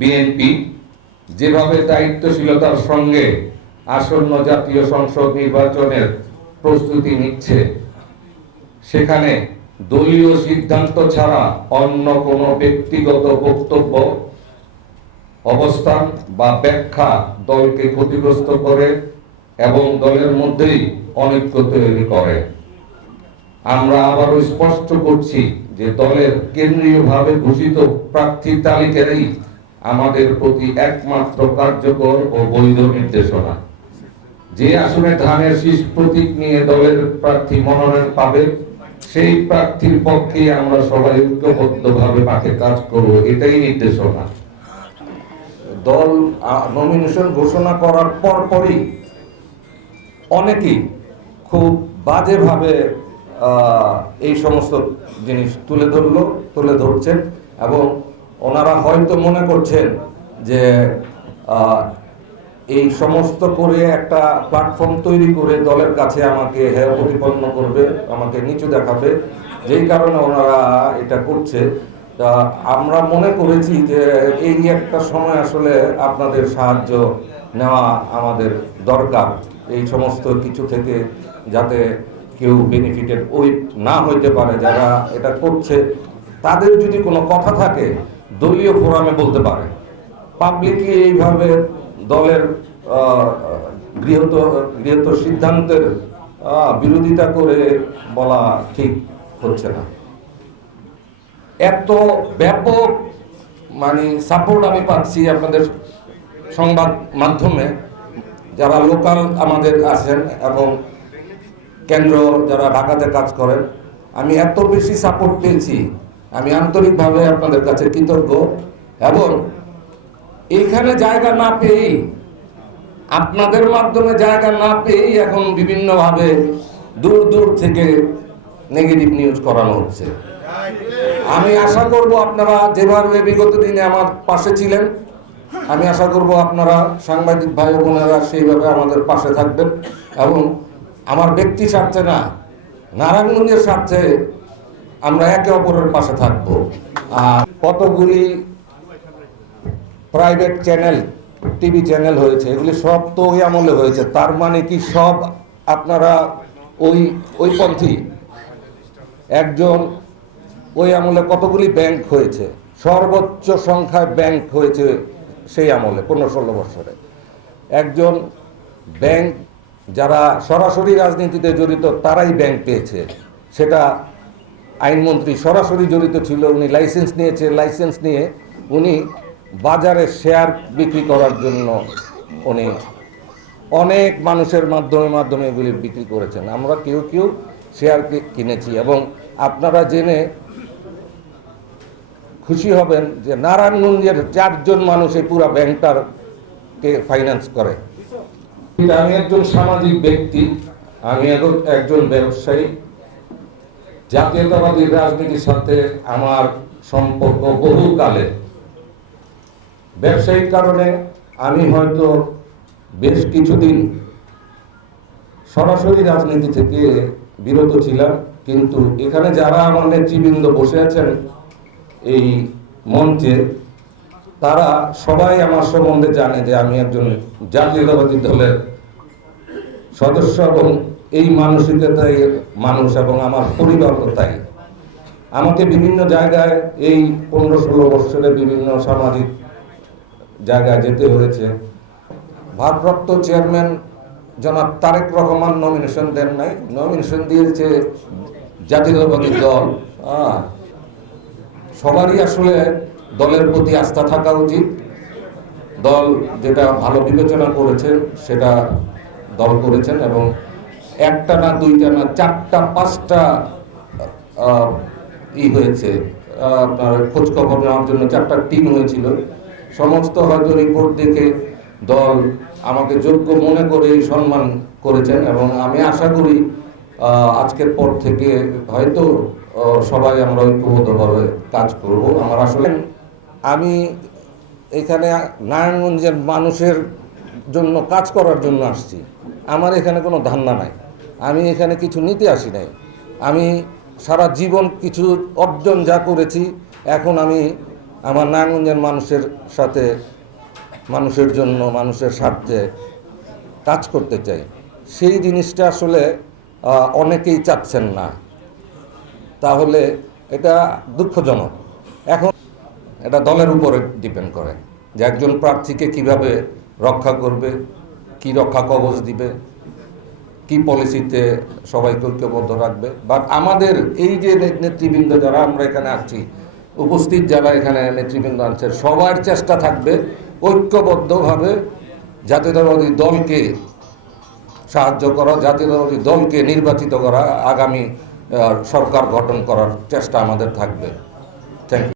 BNP যেভাবে দায়িত্বশীলতার সঙ্গে আসন্ন জাতীয় সংসদ নির্বাচনের প্রস্তুতি নিচ্ছে, সেখানে দলীয় সিদ্ধান্ত ছাড়া অন্য কোনো ব্যক্তিগত বক্তব্য, অবস্থান বা ব্যাখ্যা দলকে ক্ষতিগ্রস্ত করে এবং দলের মধ্যেই অনৈক্য তৈরি করে। আমরা আবারও স্পষ্ট করছি যে দলের কেন্দ্রীয়ভাবে ঘোষিত প্রার্থী তালিকারই আমাদের প্রতি একমাত্র কার্যকর ও বৈধ নির্দেশনা। যে আসনে ধানের শীষ প্রতীক নিয়ে দলের প্রার্থী মনোনয়ন পাবে, সেই প্রার্থীর পক্ষে আমরা সবাই ঐক্যবদ্ধভাবে মাঠে কাজ করব, এটাই নির্দেশনা। দল নমিনেশন ঘোষণা করার পর পরই অনেকেই খুব বাজেভাবে এই সমস্ত জিনিস তুলে ধরলো, তুলে ধরছেন এবং ওনারা হয়তো মনে করছেন যে এই সমস্ত করে একটা প্ল্যাটফর্ম তৈরি করে দলের কাছে আমাকে হ্যাঁ প্রতিপন্ন করবে, আমাকে নিচু দেখাবে। যেই কারণে ওনারা এটা করছে। তা আমরা মনে করেছি যে, এই একটা সময় আসলে আপনাদের সাহায্য নেওয়া আমাদের দরকার। এই সমস্ত কিছু থেকে যাতে কেউ বেনিফিটেড ওই না হইতে পারে, যারা এটা করছে। তাদের যদি কোনো কথা থাকে দলীয় ফোরামে বলতে পারে। পাবলিকলি এইভাবে দলের গৃহীত গৃহীত সিদ্ধান্তের বিরোধিতা করে বলা ঠিক হচ্ছে না। এত ব্যাপক মানে সাপোর্ট আমি পাচ্ছি আপনাদের সংবাদ মাধ্যমে, যারা লোকাল আমাদের আছেন এবং কেন্দ্র যারা ঢাকাতে কাজ করেন, আমি এত বেশি সাপোর্ট পেয়েছি। আমি আন্তরিকভাবে আপনাদের কাছে কৃতজ্ঞ এবং এইখানে জায়গা না পেয়েই, আপনাদের মাধ্যমে জায়গা না পেয়েই এখন বিভিন্নভাবে দূর দূর থেকে নেগেটিভ নিউজ করানো হচ্ছে। আমি আশা করব আপনারা যেভাবে বিগত দিনে আমার পাশে ছিলেন, আমি আশা করব আপনারা সাংবাদিক ভাই বোনেরা সেইভাবে আমাদের পাশে থাকবেন এবং আমার ব্যক্তি স্বার্থে না, নারায়ণগঞ্জের স্বার্থে আমরা একে অপরের পাশে থাকব। আর কতগুলি প্রাইভেট চ্যানেল টিভি চ্যানেল হয়েছে, এগুলি সব তো ওই আমলে হয়েছে, তার মানে কি সব আপনারা ওই ওই পন্থী? একজন ওই আমলে কতগুলি ব্যাংক হয়েছে? সর্বোচ্চ সংখ্যায় ব্যাংক হয়েছে সেই আমলে, পনেরো ষোলো বছরে। একজন ব্যাংক যারা সরাসরি রাজনীতিতে জড়িত, তারাই ব্যাংক পেয়েছে। সেটা আইনমন্ত্রী সরাসরি জড়িত ছিল, উনি লাইসেন্স নিয়েছে, লাইসেন্স নিয়ে উনি বাজারে শেয়ার বিক্রি করার জন্য উনি অনেক মানুষের মাধ্যমে মাধ্যমে এগুলি বিক্রি করেছেন। আমরা কেউ কেউ শেয়ার কিনেছি এবং আপনারা জেনে খুশি হবেন যে নারায়ণগঞ্জের চারজন মানুষ এই পুরো ব্যাংকটারকে ফাইন্যান্স করে। আমি একজন সামাজিক ব্যক্তি, আমি একজন ব্যবসায়ী। জাতীয়তাবাদী রাজনীতির সাথে আমার সম্পর্ক বহুকালের। ব্যবসায়িক কারণে আমি হয়তো বেশ কিছুদিন সরাসরি রাজনীতি থেকে বিরত ছিলাম, কিন্তু এখানে যারা আমার নেতৃবৃন্দ বসে আছেন এই মঞ্চে, তারা সবাই আমার সম্বন্ধে জানে যে আমি একজন জাতীয়তাবাদী দলের সদস্য এবং এই মানসিকতাই মানুষ এবং আমার পরিবারও তাই। আমাকে বিভিন্ন জায়গায় এই পনেরো ষোলো বছরে বিভিন্ন সামাজিক জায়গায় যেতে হয়েছে। ভারপ্রাপ্ত চেয়ারম্যান জনাব তারেক রহমান নমিনেশন দেন নাই। নমিনেশন দিয়েছে জাতীয়তাবাদী দল। সবারই আসলে দলের প্রতি আস্থা থাকা উচিত। দল যেটা ভালো বিবেচনা করেছেন সেটা দল করেছেন এবং একটা না দুইটা না চারটা, পাঁচটা ই হয়েছে আপনার খোঁজ খবর নেওয়ার জন্য চারটা টিম হয়েছিল। সমস্ত হয়তো রিপোর্ট দেখে দল আমাকে যোগ্য মনে করে সম্মান করেছেন এবং আমি আশা করি আজকের পর থেকে হয়তো সবাই আমরা ঐক্যবদ্ধভাবে কাজ করব। আমার আসলে আমি এখানে নারায়ণগঞ্জের মানুষের জন্য কাজ করার জন্য আসছি। আমার এখানে কোনো ধান্দা নাই। আমি এখানে কিছু নিতে আসি নাই। আমি সারা জীবন কিছু অর্জন যা করেছি, এখন আমি আমার নারায়ণগঞ্জের মানুষের সাথে, মানুষের জন্য, মানুষের স্বার্থে কাজ করতে চাই। সেই জিনিসটা আসলে অনেকেই চাচ্ছেন না। তাহলে এটা দুঃখজনক। এখন এটা দলের উপরে ডিপেন্ড করে যে একজন প্রার্থীকে কীভাবে রক্ষা করবে, কি রক্ষা কবচ দিবে কি পলিসিতে সবাইকে ঐক্যবদ্ধ রাখবে? বাট আমাদের এই যে নেতৃবৃন্দ যারা আমরা এখানে আছি, উপস্থিত যারা এখানে নেতৃবৃন্দ আনছে সবার চেষ্টা থাকবে ঐক্যবদ্ধভাবে জাতীয়তাবাদী দলকে সাহায্য করা, জাতীয়তাবাদী দলকে নির্বাচিত করা আগামী সরকার গঠন করার চেষ্টা আমাদের থাকবে। Thank you